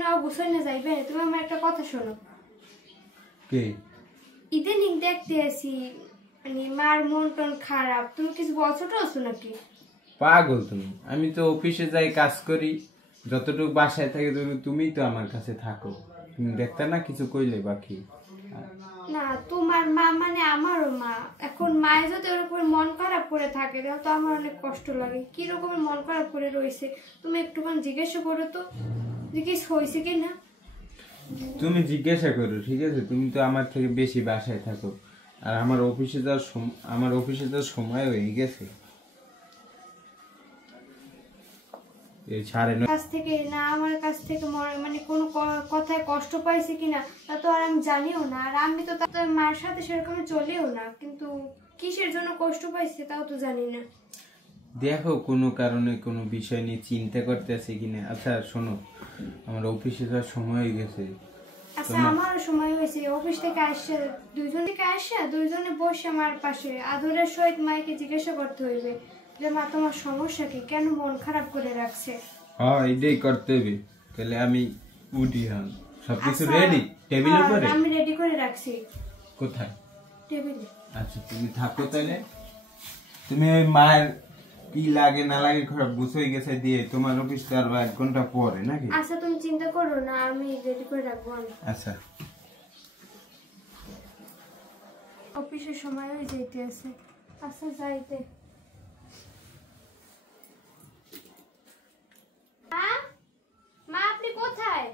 নাও গুছানো যাইবে। তুমি আমার একটা কথা শোনো। কে? ইদানিং দেখতে আসি মানে মার মন টন খারাপ, তুমি কিছু বলছো টলছো নাকি? পাগল তুমি? আমি তো অফিসে যাই, কাজ করি, যতটুকু বাসায় থাকে তুমি তো আমার কাছে থাকো, তুমি দেখতে না কিছু কইলে বাকি। না তোমার মা মানে আমারও মা, এখন মায়ের যদি ওরকম মন খারাপ করে থাকে তাহলে তো আমার অনেক কষ্ট লাগে। কি রকমের মন খারাপ করে রয়েছে তুমি একটুখানি জিজ্ঞাসা করো তো যে কিছু হয়েছে কি না। তুমি জিজ্ঞাসা করো, ঠিক আছে? তুমি তো আমার থেকে বেশি বাসায় থাকো, আর আমার অফিসে যাওয়ার সময় হয়ে গেছে। কাছ থেকে না আমার কাছ থেকে মানে কোনো কথায় কষ্ট পাইছে কিনা তা তো আর আমি জানিও না, আর আমি তো তার মার সাথে সেরকম চলিও না, কিন্তু কিসের জন্য কষ্ট পাইছে তাও তো জানি না। দেখো কোনো কারণে কোনো বিষয় নিয়ে চিন্তা করতে আছে কিনা। আচ্ছা শোনো, আমার অফিসে যাওয়ার সময় হয়ে গেছে। আচ্ছা আমারও সময় হয়েছে, অফিস থেকে আসছে দুইজনে বসে আমার পাশে আদরের সহিত মাকে জিজ্ঞাসা করতে হইবে যে মা তোমার সমস্যা কি, কেন মন খারাপ করে রাখছে। হ্যাঁ এটাই করতে হবে। তাহলে আমি উঠি। হ্যাঁ সবকিছু রেডি টেবিলের উপরে? আমি রেডি করে রাখছি। কোথায়? টেবিলে। আচ্ছা তুমি থাকো তাহলে। তুমি ওই মায়ের কি লাগে না লাগে খারাপ বুঝে গেছে দিয়ে তোমার অফিস তো আর 1 ঘন্টা পরে নাকি? আচ্ছা তুমি চিন্তা করো না, আমি রেডি করে রাখবো। আচ্ছা অফিসের সময় হয়ে যেতে আছে। আচ্ছা যাইতে। মা আপনি কোথায়?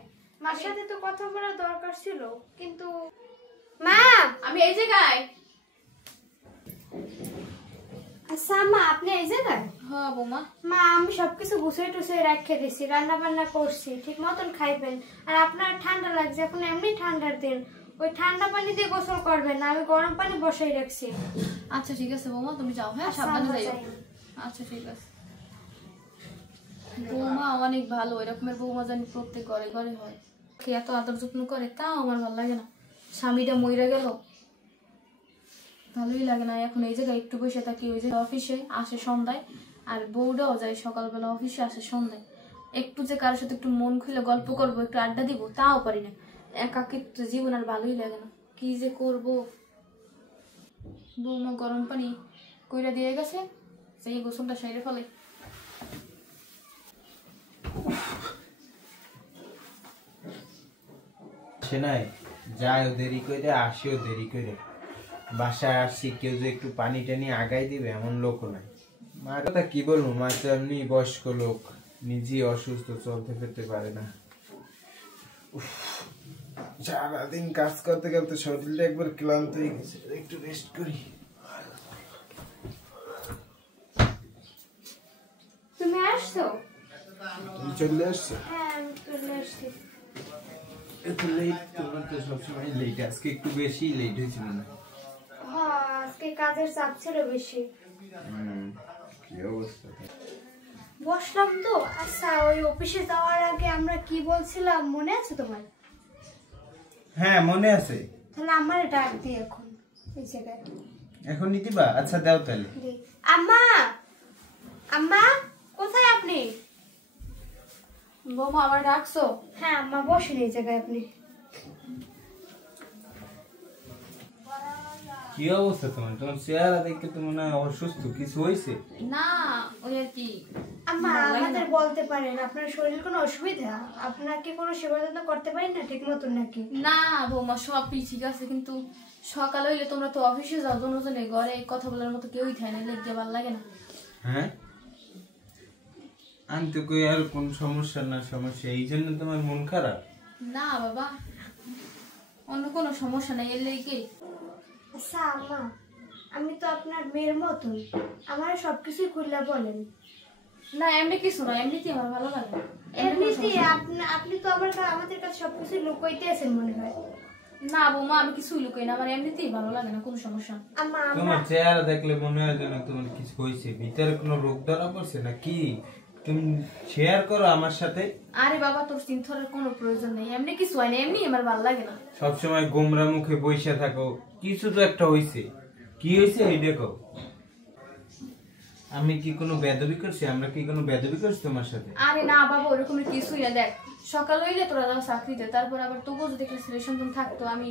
মার সাথে তো কথা বলার দরকার ছিল, কিন্তু মা আমি এই জায়গায়। আচ্ছা মা আপনি এই জায়গায়? হ্যাঁ বৌমা। মা আমি সবকিছু গুছিয়ে টুছিয়ে রেখে দিছি, রান্না বান্না করছি, ঠিক মতন খাইবেন। আর আপনার ঠান্ডা লাগছে, এখন এমনি ঠান্ডার দিন, ওই ঠান্ডা পানি দিয়ে গোসল করবেন না, আমি গরম পানি বসাই রাখছি। আচ্ছা ঠিক আছে বৌমা, তুমি যাও। হ্যাঁ সাবধানে যাইও। আচ্ছা ঠিক আছে। বৌমা অনেক ভালো, এরকমের বৌমা জানি প্রত্যেক ঘরে ঘরে হয়। এত আদর যত্ন করে, তাও আমার ভালো লাগে না। স্বামীটা মইরা গেল, ভালোই লাগে না। এখন এই জায়গায় একটু বসে থাকি, ওই যে অফিসে আসে সন্ধ্যায়, আর বউটাও যায় সকালবেলা, অফিসে আসে সন্ধ্যায়। একটু যে কারোর সাথে একটু মন খুলে গল্প করবো, একটু আড্ডা দিব, তাও পারি না। একাকিত্ব জীবন আর ভালোই লাগে না, কি যে করব। বৌমা গরম পানি কইরা দিয়ে গেছে, সেই গোসলটা সেরে ফেলে। সে নাই যায় দেরি করে, আসেও দেরি করে। বাসায় আসছি, কেউ যে একটু পানি টানি আগাই দিবে এমন লোকও নাই। মার কথা কি বলবো, মা তো এমনি বয়স্ক লোক, নিজে অসুস্থ, চলতে ফিরতে পারে না। সারাদিন কাজ করতে করতে শরীরটা একবার ক্লান্ত হয়ে গেছে, একটু রেস্ট করি। তুমি আসছো? তুমি চলে আসছো? হ্যাঁ আমি চলে আসছি। এত লেট? তোমার তো সবসময় লেট, আজকে একটু বেশি লেট হয়েছিল না? হ্যাঁ আজকে কাজের চাপ ছিল বেশি। কি অবস্থা? বসলাম তো। আচ্ছা ওই অফিসে যাওয়ার আগে আমরা কি বলছিলাম মনে আছে তোমার? হ্যাঁ মনে আছে। তাহলে আমার ডাক দিই এখন এই জায়গায়। এখন নিতিবা? আচ্ছা দাও তাহলে। আম্মা, আম্মা কোথায় আপনি? বৌমা আমার ডাকছো? হ্যাঁ আম্মা বসেন এই জায়গায় আপনি। কি অবস্থা তোমার? তোমার চেহারা দেখে তো মনে হয় অসুস্থ, কিছু হয়েছে? না ওই আর কি। আম্মা আমাদের বলতে পারেন আপনার শরীর কোনো অসুবিধা? আপনার কি কোনো সেবা যত্ন করতে পারেন না ঠিক মতন নাকি? না বৌমা সবই ঠিক আছে, কিন্তু সকাল হইলে তোমরা তো অফিসে যাও, দুজনে ঘরে কথা বলার মতো কেউই থাকে না, লেগে ভালো লাগে না। হ্যাঁ আমি তো কই আর কোন সমস্যা না সমস্যা, এই জন্য তোমার মন খারাপ? না বাবা, অন্য কোনো সমস্যা নাই, এর লেগে। আচ্ছা আম্মা আমি তো আপনার মেয়ের মতন, আমার সবকিছুই খুলে বলেন। না এমনি কিছু না, এমনিতেই আমার ভালো লাগে। এমনিতে আপনি তো আমাদের কাছে সবকিছু লুকাইতে আছেন মনে হয়। না বৌমা আমি কিছুই লুকাই না, আমার এমনিতেই ভালো লাগে না, কোনো সমস্যা। আম্মা তোমার চেহারা দেখলে মনে হয় যেন তোমার কিছু হয়েছে, ভিতরে কোনো রোগ ধরা পড়ছে না কি? তুমি শেয়ার করো আমার সাথে। আরে বাবা তোর চিন্তার কোনো প্রয়োজন নেই, এমনি কিছু হয় না, এমনি আমার ভালো লাগে না। সবসময় গোমরা মুখে বইসা থাকো, কিছু তো একটা হয়েছে। কি হয়েছে এই দেখো। আমি কি কোনো বেদবি করছি? আমরা কি কোনো বেদবি করছি তোমার সাথে? আরে না বাবা ওরকম কিছুই না, দেখ সকাল হইলে তোরা যাও চাকরিতে, তারপর আবার তবুও যদি একটা ছেলে সন্তান থাকতো, আমি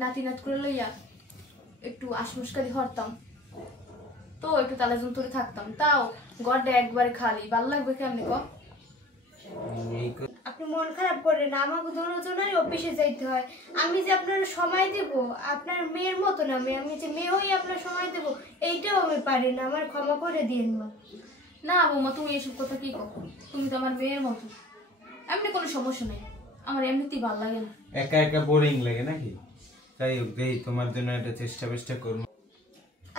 নাতি নাত করে লইয়া একটু আশমুস্কারি হরতাম, তো একটু তালা যন্ত্রে থাকতাম, তাও ঘরটা একবারে খালি, ভালো লাগবে কেমনি ক? আপনি মন খারাপ করেন না, আমাকে দুজনেরই অফিসে যাইতে হয়। আমি যে আপনার সময় দেব, আপনার মেয়ের মতো না, আমি যে মেয়ে হয়ে আপনার সময় দেব, এইটাও আমি পারি না, আমার ক্ষমা করে দিন মা। না বৌমা, তুমি এসব কথা কি কো? তুমি তো আমার মেয়ের মতো, এমনি কোনো সমস্যা নেই, আমার এমনিতেই ভালো লাগে না। একা একা বোরিং লাগে নাকি? তাই হোক, দেই তোমার জন্য একটা চেষ্টা করবো।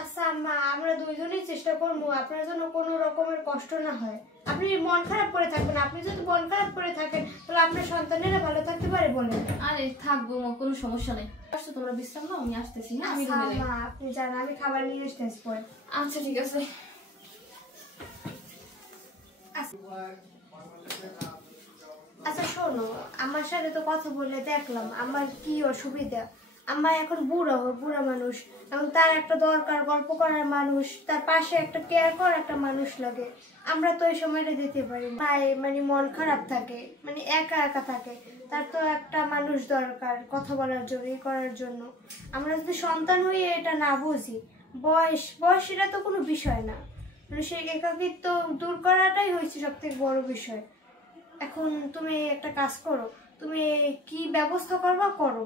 আচ্ছা আম্মা, আমরা দুইজনেই চেষ্টা করবো আপনার জন্য কোনো রকমের কষ্ট না হয়। আপনি মন খারাপ করে থাকবেন, আপনি যদি মন খারাপ করে থাকেন তাহলে আপনার সন্তানেরা ভালো থাকতে পারে বলেন? আরে থাকবো মা, কোনো সমস্যা নেই। আসছো তোমরা বিশ্রাম নাও, আমি আসতেছি। হ্যাঁ আমি আচ্ছা রুমে যাই। আম্মা, আপনি জান, আমি খাবার নিয়ে আসতেছি পরে। আচ্ছা ঠিক আছে। আচ্ছা শোনো, আমার সাথে তো কথা বলে দেখলাম আমার কি অসুবিধা। আমার এখন বুড়া মানুষ, এবং তার একটা দরকার গল্প করার মানুষ, তার পাশে একটা কেয়ার করার একটা মানুষ লাগে। আমরা তো এই সময়টা দিতে পারি না। মানে মন খারাপ থাকে, মানে একা একা থাকে, তার তো একটা মানুষ দরকার কথা বলার জন্য, এই করার জন্য। আমরা যদি সন্তান হয়ে এটা না বুঝি, বয়স এটা তো কোনো বিষয় না, মানে সেই একাকিত্ব দূর করাটাই হয়েছে সব থেকে বড় বিষয়। এখন তুমি একটা কাজ করো, তুমি কি ব্যবস্থা করবা করো।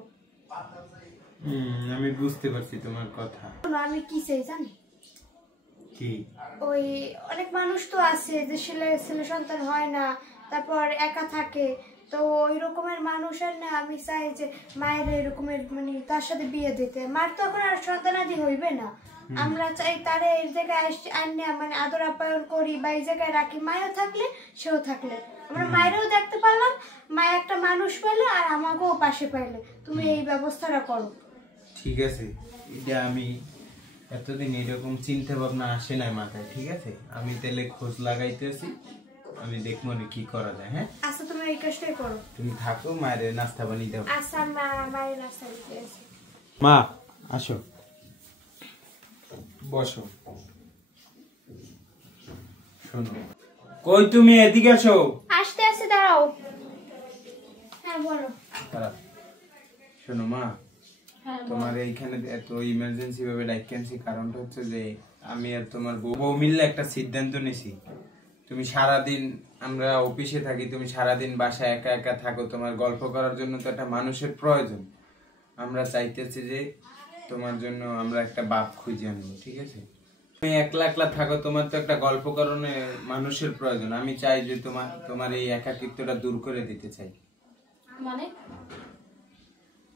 আমি বুঝতে পারছি তোমার কথা। আমি কি চাই জানি, কি ওই অনেক মানুষ তো আছে যে ছেলে সন্তান হয় না, তারপর একা থাকে, তো ওই রকমের মানুষের না আমি চাই যে মায়ের এরকমের মানে তার সাথে বিয়ে দিতে। মার তো এখন আর সন্তানাদি হইবে না, আমরা চাই তারে এই জায়গায় আনে মানে আদর আপ্যায়ন করি বা এই জায়গায় রাখি, মায়ও থাকলে সেও থাকলে, আমরা মায়েরও দেখতে পারলাম, মায়ের একটা মানুষ পেলে আর আমাকেও পাশে পাইলে। তুমি এই ব্যবস্থাটা করো। ঠিক আছে, এটা আমি এতদিন এরকম চিন্তা ভাবনা আসে না মাথায়। ঠিক আছে, আমি তাহলে খোঁজ লাগাইতেছি, আমি দেখবো কি করা যায়। হ্যাঁ আচ্ছা, তুমি এই কাজটাই করো। তুমি থাকো, মায়ের নাস্তা বানিয়ে দাও। আচ্ছা, মায়ের নাস্তা দিতে আসি। মা আসো, বসো। শোনো, কই তুমি? এদিকে আসো। আসতে আসতে দাঁড়াও। হ্যাঁ বলো। শোনো মা, হ্যাঁ তোমার এইখানে এত ইমার্জেন্সি ভাবে ডাইকেন্সি কারণটা হচ্ছে যে আমি আর তোমার বউ মিললে একটা সিদ্ধান্ত নিছি। তুমি সারাদিন, আমরা অফিসে থাকি, তুমি সারাদিন বাসায় একা একা থাকো, তোমার গল্প করার জন্য তো একটা মানুষের প্রয়োজন। আমরা চাইতেছি যে তোমার জন্য আমরা একটা বাপ খুঁজে আনবো। ঠিক আছে, তুমি একলা একলা থাকো, তোমার তো একটা গল্প করণে মানুষের প্রয়োজন। আমি চাই যে তোমার এই একাকিত্বটা দূর করে দিতে চাই।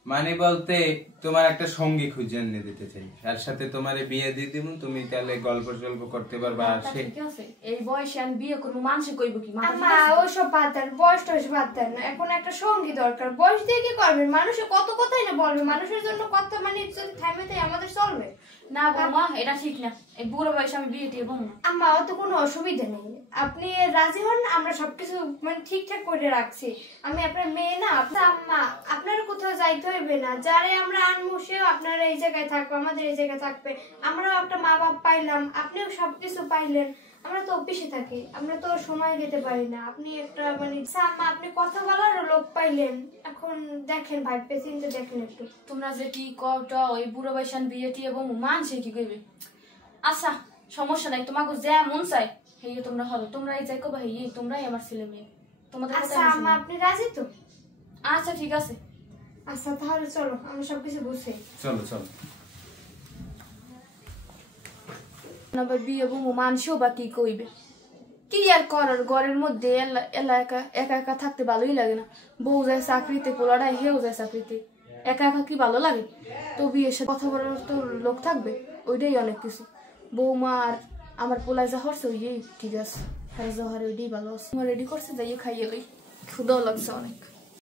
মানে বলতে তোমার একটা সঙ্গী খুঁজে এনে দিতে চাই, তার সাথে তোমার বিয়ে দিয়ে দিব, তুমি তাহলে গল্প টল্প করতে পারবা। আর সে ঠিক আছে, এই বয়সে আমি বিয়ে করবো, মানুষে কইব কি? আম্মা ওসব বাদ দেন, বয়স টয়স বাদ দেন, এখন একটা সঙ্গী দরকার। বয়স দিয়ে কি করবেন? মানুষে কত কথাই না বলবে, মানুষের জন্য কত মানে যদি থামে তাই আমাদের চলবে না বৌমা, এটা ঠিক না। এই বুড়ো বয়সে আমি বিয়ে দিয়ে বলবো। আম্মা অত কোনো অসুবিধা নেই, আপনি রাজি হন, আমরা সবকিছু মানে ঠিকঠাক করে রাখছি। আমি আপনার মেয়ে না? আম্মা আপনারা কোথাও যাইতে হইবে না, যারে আমরা আনবো সেও আপনারা এই জায়গায় থাকবে, আমাদের এই জায়গায় থাকবে, আমরাও একটা মা বাপ পাইলাম, আপনিও সবকিছু পাইলেন। আমরা তো অফিসে থাকি, আমরা তো সময় দিতে পারি না। আপনি একটা মানে আম্মা আপনি কথা বলারও লোক পাইলেন, এখন দেখেন ভাববে চিন্তা দেখেন একটু। তোমরা যে কি কটা ওই বুড়ো বয়সে আমি বিয়ে টিয়ে বলবো, মানুষে কি কইবে? আচ্ছা সমস্যা নাই, তোমাকে যা মন চাই হেই তোমরা হলো, তোমরা এই যাই কবা হেই তোমরাই আমার ছেলে মেয়ে, তোমাদের কথা আচ্ছা আম্মা আপনি রাজি তো? আচ্ছা ঠিক আছে। আচ্ছা তাহলে চলো, আমরা সবকিছু বুঝছি। চলো চলো। আবার বিয়ে বলবো, মানুষও বা কি কইবে? কি আর করার, ঘরের মধ্যে একা একা থাকতে ভালোই লাগে না। বউ যায় চাকরিতে, পোলাটাই হেও যায় চাকরিতে, একা একা কি ভালো লাগে? তো বিয়ের সাথে কথা বলার তো লোক থাকবে, ওইটাই অনেক কিছু। বৌমা আর আমার পোলায় যা হচ্ছে ওই ঠিক আছে, হ্যাঁ যাহার ওইটাই ভালো আছে। আমার রেডি করছে, যাইয়ে খাইয়ে লই, ক্ষুদাও লাগছে অনেক।